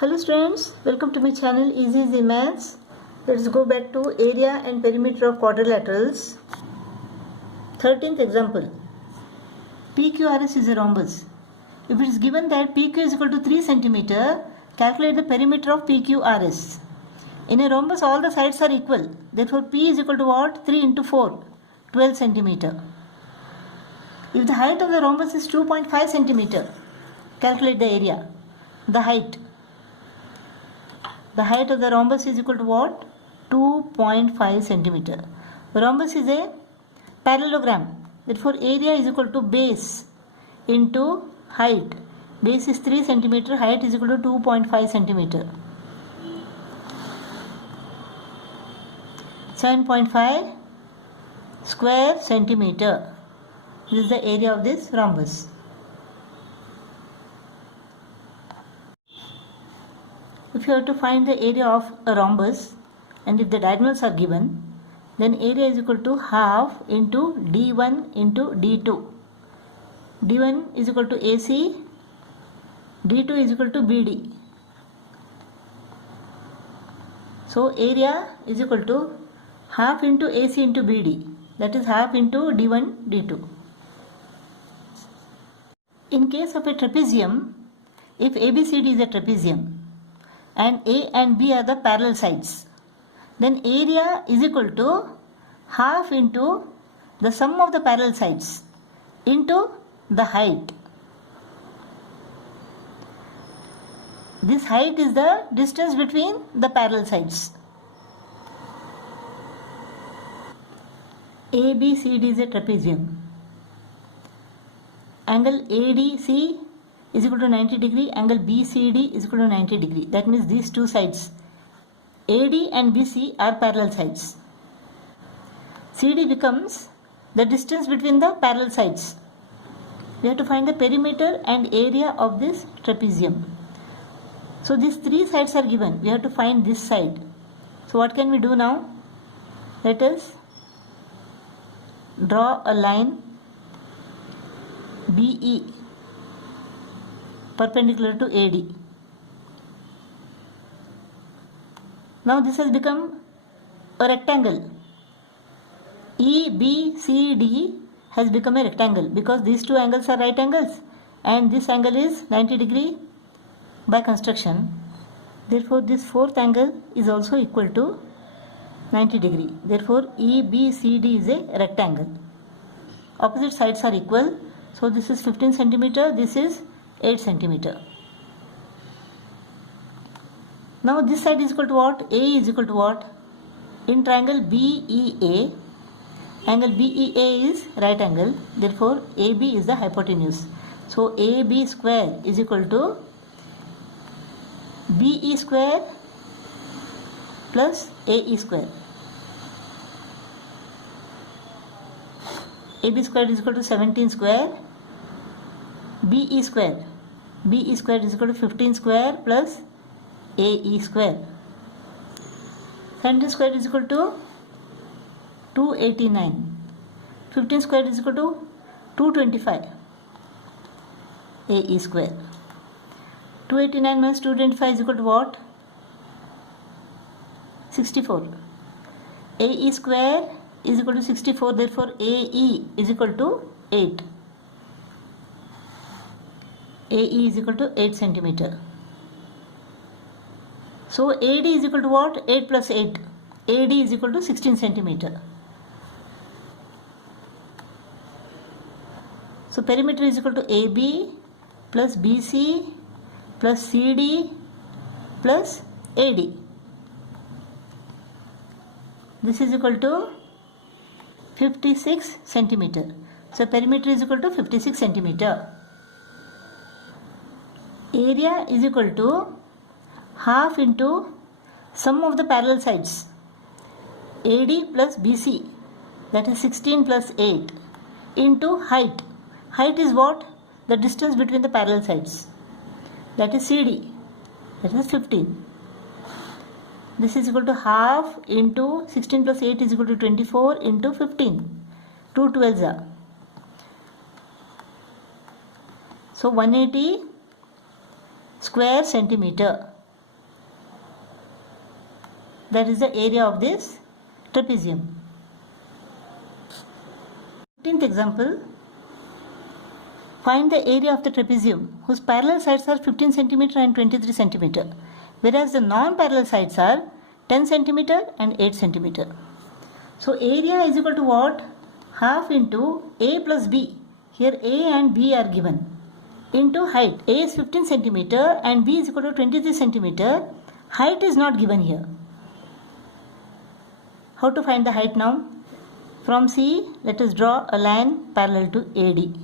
Hello students, welcome to my channel Easy Maths. Let's go back to area and perimeter of quadrilaterals. 13th example. PQRS is a rhombus. If it is given that PQ is equal to 3 cm, calculate the perimeter of PQRS. In a rhombus all the sides are equal. Therefore P is equal to what? 3 into 4, 12 cm. If the height of the rhombus is 2.5 cm, calculate the area. The height of the rhombus is equal to what? 2.5 centimeter. Rhombus is a parallelogram. Therefore, area is equal to base into height. Base is 3 centimeter. Height is equal to 2.5 centimeter. 7.5 square centimeter. This is the area of this rhombus. If you have to find the area of a rhombus and if the diagonals are given, then area is equal to half into d1 into d2. d1 is equal to AC, d2 is equal to BD. So area is equal to half into AC into BD, that is half into d1 d2. In case of a trapezium, if ABCD is a trapezium, and A and B are the parallel sides, then area is equal to half into the sum of the parallel sides into the height. This height is the distance between the parallel sides. ABCD is a trapezium. Angle ADC is equal to 90 degree, angle BCD is equal to 90 degree. That means these two sides, AD and BC, are parallel sides. CD becomes the distance between the parallel sides. We have to find the perimeter and area of this trapezium. So these three sides are given. We have to find this side. So what can we do now? Let us draw a line BE perpendicular to AD. Now this has become a rectangle. EBCD has become a rectangle because these two angles are right angles and this angle is 90 degree by construction. Therefore this fourth angle is also equal to 90 degree. Therefore EBCD is a rectangle. Opposite sides are equal. So this is 15 centimeter, this is 8 centimeter. Now this side is equal to what? A is equal to what? In triangle BEA, angle BEA is right angle. Therefore AB is the hypotenuse. So AB square is equal to BE square plus AE square. AB square is equal to 17 square. BE square is equal to 15 square plus AE square. 17 square is equal to 289. 15 square is equal to 225. AE square. 289 minus 225 is equal to what? 64. AE square is equal to 64. Therefore AE is equal to 8. AE is equal to 8 centimeter. So AD is equal to what? 8 plus 8. AD is equal to 16 centimeter. So perimeter is equal to AB plus BC plus CD plus AD. This is equal to 56 centimeter. So perimeter is equal to 56 centimeter. Area is equal to half into sum of the parallel sides AD plus BC, that is 16 plus 8, into height. Height is what? The distance between the parallel sides, that is CD, that is 15. This is equal to half into 16 plus 8 is equal to 24 into 15. 2 12s are. So 180 square centimeter. That is the area of this trapezium. 15th example. Find the area of the trapezium whose parallel sides are 15 cm and 23 cm, whereas the non-parallel sides are 10 cm and 8 cm. So area is equal to what? Half into A plus B. Here A and B are given. Into height. A is 15 cm and B is equal to 23 cm. Height is not given here. How to find the height now? From C, let us draw a line parallel to AD.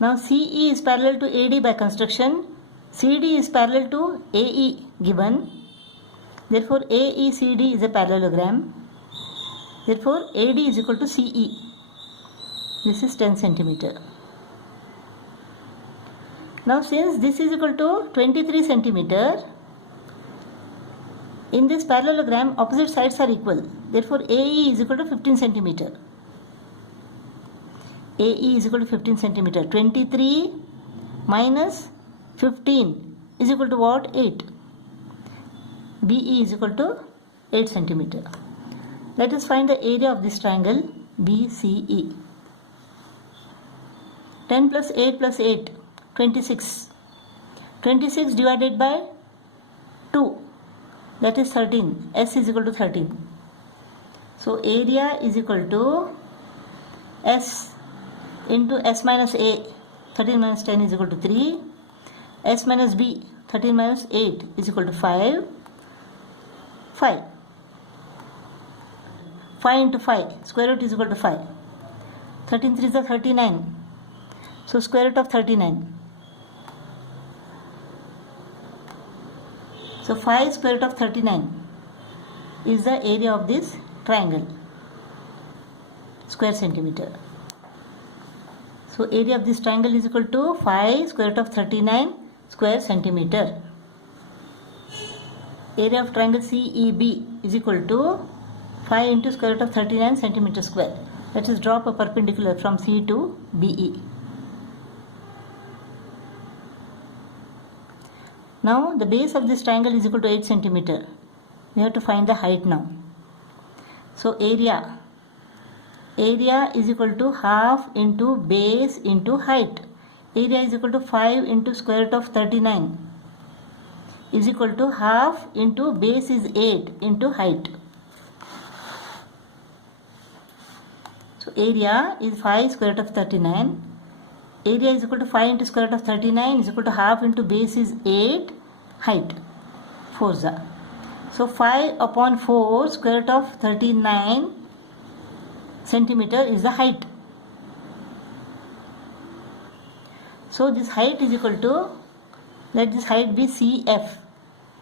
Now CE is parallel to AD by construction. CD is parallel to AE given. Therefore AECD is a parallelogram. Therefore AD is equal to CE. This is 10 cm. Now since this is equal to 23 cm, in this parallelogram opposite sides are equal. Therefore AE is equal to 15 cm. AE is equal to 15 cm. 23 minus 15 is equal to what? 8. BE is equal to 8 cm. Let us find the area of this triangle BCE. 10 plus 8 plus 8, 26. 26 divided by 2, that is 13. S is equal to 13. So area is equal to S into S minus A. 13 minus 10 is equal to 3. S minus B, 13 minus 8 is equal to 5. 5. 5 into 5, square root is equal to 5. 13 3 is 39. So square root of 39. So 5 square root of 39 is the area of this triangle, square centimeter. So area of this triangle is equal to 5 square root of 39 square centimeter. Area of triangle CEB is equal to 5 into square root of 39 centimeter square. Let us drop a perpendicular from C to BE. Now the base of this triangle is equal to 8 centimeter. We have to find the height now. So area is equal to half into base into height. Area is equal to 5 into square root of 39 is equal to half into base is 8 into height. So area is 5 square root of 39. Area is equal to 5 into square root of 39 is equal to half into base is 8, height 4 za. So 5 upon 4 square root of 39 centimeter is the height. So this height is equal to, let this height be CF.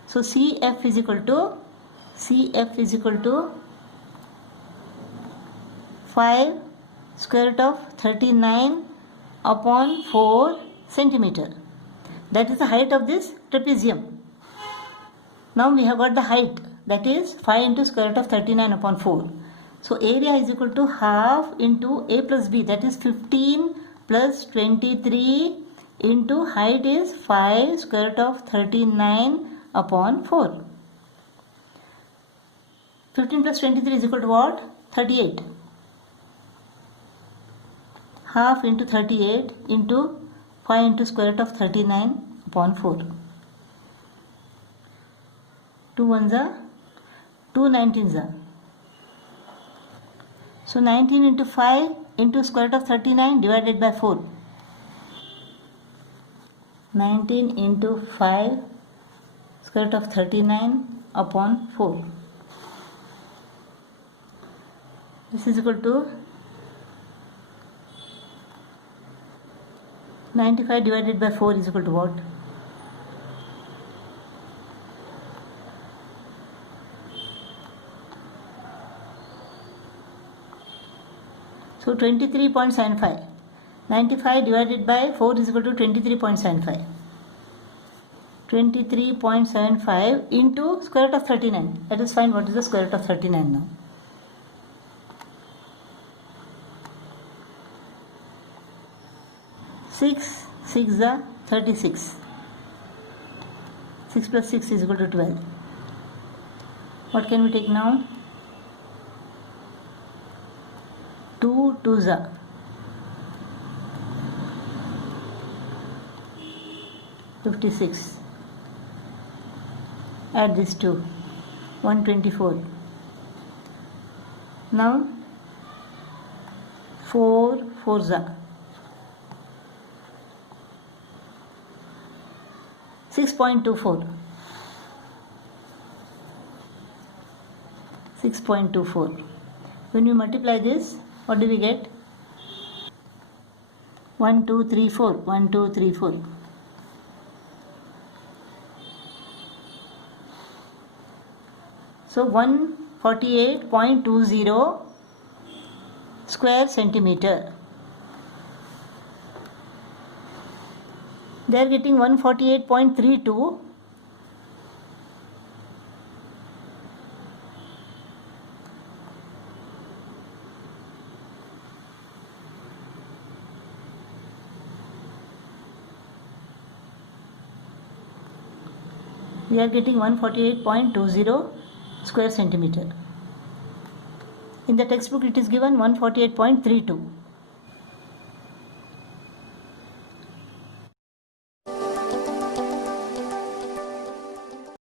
So CF is equal to 5 square root of 39 upon 4 centimeter. That is the height of this trapezium. Now we have got the height, that is 5 into square root of 39 upon 4. So area is equal to half into A plus B, that is 15 plus 23 into height is 5 square root of 39 upon 4. 15 plus 23 is equal to what? 38. Half into 38 into 5 into square root of 39 upon 4. 2 ones are 2 19s are. So 19 into 5 into square root of 39 divided by 4. 19 into 5 square root of 39 upon 4. This is equal to 95 divided by 4 is equal to what? So 23.75. 95 divided by 4 is equal to 23.75. 23.75 into square root of 39. Let us find what is the square root of 39 now. 6, 6 are 36. 6 plus 6 is equal to 12. What can we take now? 2 2s are 56. Add this to 124. Now 4 4s are 6.24. 6.24. When we multiply this, what do we get? 1 2 3 4. 1 2 3 4. So 148.20 square centimeter. They are getting 148.32. We are getting 148.20 square centimeter. In the textbook it is given 148.32.